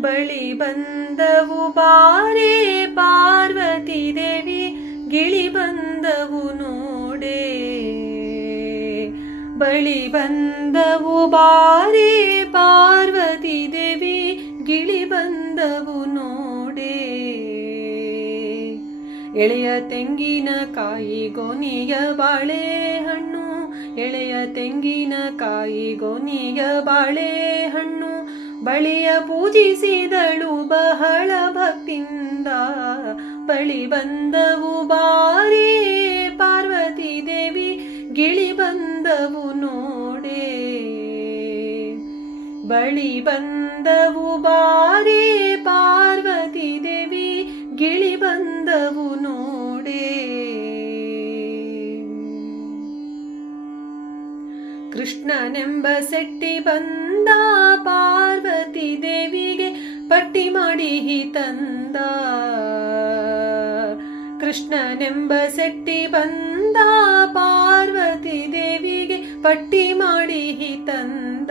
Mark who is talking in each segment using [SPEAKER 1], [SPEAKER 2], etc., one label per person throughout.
[SPEAKER 1] ಬಳಿ ಬಂದವು ಬಾರೆ ಪಾರ್ವತಿ ದೇವಿ, ಗಿಳಿ ಬಂದವು ನೋಡೆ. ಬಳಿ ಬಂದವು ಬಾರೆ ಪಾರ್ವತಿ ದೇವಿ, ಗಿಳಿ ಬಂದವು ನೋಡೆ. ಎಳೆಯ ತೆಂಗಿನ ಕಾಯಿ ಗೊನಿಯ ಬಾಳೆಹಣ್ಣು ಎಳೆಯ ತೆಂಗಿನ ಕಾಯಿ ಗೊನಿಯ ಬಾಳೆಹಣ್ಣು ಬಳಿಯ ಪೂಜಿಸಿದಳು ಬಹಳ ಭಕ್ತಿಯಿಂದ. ಬಳಿ ಬಂದವು ಬಾರಿ ಪಾರ್ವತಿ ದೇವಿ, ಗಿಳಿ ಬಂದವು ನೋಡೆ. ಬಳಿ ಬಂದವು ಬಾರಿ ಪಾರ್ವತಿ ದೇವಿ, ಗಿಳಿ ಬಂದವು ನೋಡೆ. ಕೃಷ್ಣನೆಂಬ ಸೆಟ್ಟಿ ಬಂದ ಪಾರ್ವತಿ ದೇವಿಗೆ ಪಟ್ಟಿ ಮಾಡಿ ತಂದ. ಕೃಷ್ಣನೆಂಬ ಸೆಟ್ಟಿ ಬಂದ ಪಾರ್ವತಿ ದೇವಿಗೆ ಪಟ್ಟಿ ಮಾಡಿ ತಂದ.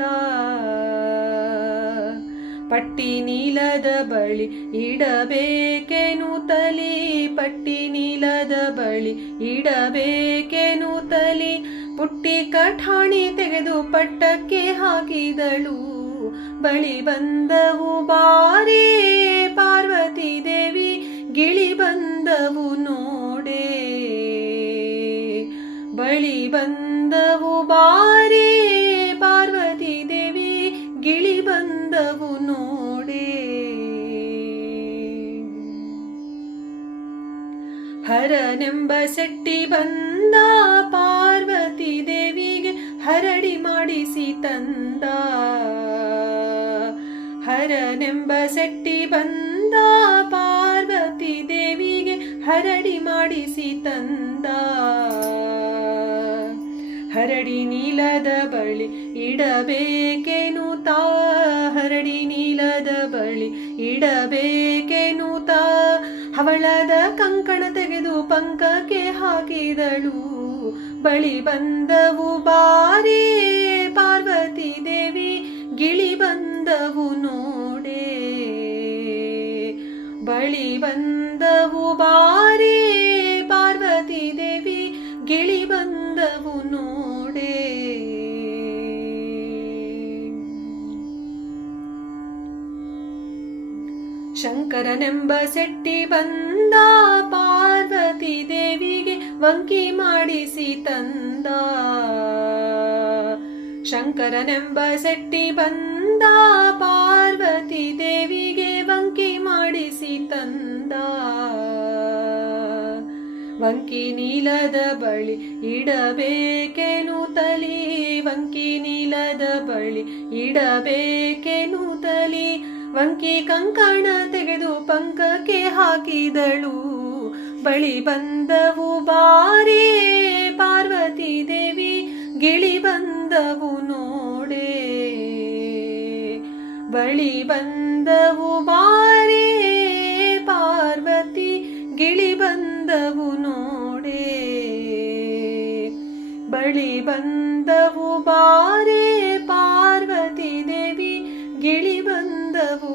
[SPEAKER 1] ಪಟ್ಟಿ ನೀಲದ ಬಳಿ ಇಡಬೇಕೆನು ತಲಿ, ಪಟ್ಟಿ ನೀಲದ ಬಳಿ ಇಡಬೇಕೆನು ತಲಿ ಪುಟ್ಟಿ ಕಠಾಣಿ ತೆಗೆದು ಪಟ್ಟಕ್ಕೆ ಹಾಕಿದಳು. ಬಳಿ ಬಂದವು ಬಾರಿ ಪಾರ್ವತಿ ದೇವಿ, ಗಿಳಿ ಬಂದವು ನೋಡೆ. ಬಳಿ ಬಂದವು ಬಾರಿ ಪಾರ್ವತಿ ದೇವಿ, ಗಿಳಿ ಬಂದವು ನೋಡೆ. ಹರನೆಂಬ ಸೆಟ್ಟಿ ಬಂದ ಪಾರ್ವತಿ ದೇವಿಗೆ ಹರಡಿ ಮಾಡಿಸಿ ತಂದ. ಹರನೆಂಬ ಸೆಟ್ಟಿ ಬಂದ, ಪಾರ್ವತಿ ದೇವಿಗೆ ಹರಡಿ ಮಾಡಿಸಿ ತಂದ. ಹರಡಿ ನೀಲದ ಬಳಿ ಇಡಬೇಕೆನು ತಾ? ಹರಡಿ ನೀಲದ ಬಳಿ ಇಡಬೇಕೆನು ತಾ? ಹವಳದ ಕಂಕಣ ತೆಗೆದು ಪಂಕಕ್ಕೆ ಹಾಕಿದಳು. ಬಳಿ ಬಂದವು ಬಾರಿ ಪಾರ್ವತಿ ದೇವಿ, ಗಿಳಿ ಬಂದವು ನೋಡೆ. ಬಳಿ ಬಂದವು ಬಾರಿ ಪಾರ್ವತಿ ದೇವಿ, ಗಿಳಿ ಬಂದವು ನೋಡೆ. ಶಂಕರನೆಂಬ ಸೆಟ್ಟಿ ಬಂದ ಪಾರ್ವತಿ ದೇವಿಗೆ ವಂಕಿ ಮಾಡಿಸಿ ತಂದ. ಶಂಕರನೆಂಬ ಸೆಟ್ಟಿ ಬಂದ, ಪಾರ್ವತಿ ದೇವಿಗೆ ವಂಕಿ ಮಾಡಿಸಿ ತಂದ. ವಂಕಿ ನೀಲದ ಬಳಿ ಇಡಬೇಕೆನು ತಲಿ, ವಂಕಿ ನೀಲದ ಬಳಿ ಇಡಬೇಕೆನು ತಲಿ, ವಂಕಿ ಕಂಕಣ ತೆಗೆದು ಪಂಕಕ್ಕೆ ಹಾಕಿದಳು. ಬಳಿ ಬಂದವು ಬಾರಿ ಪಾರ್ವತಿ ದೇವಿ, ಗಿಳಿ ಬಂದವು ನೋಡೆ. ಬಳಿ ಬಂದವು ಬಾರಿ ಪಾರ್ವತಿ, ಗಿಳಿ ಬಂದವು ನೋಡೆ. ಬಳಿ ಬಂದವು ಬಾರೇ ಪಾರ್ವತಿ ದೇವಿ, ಗಿಳಿ ಬಂದವು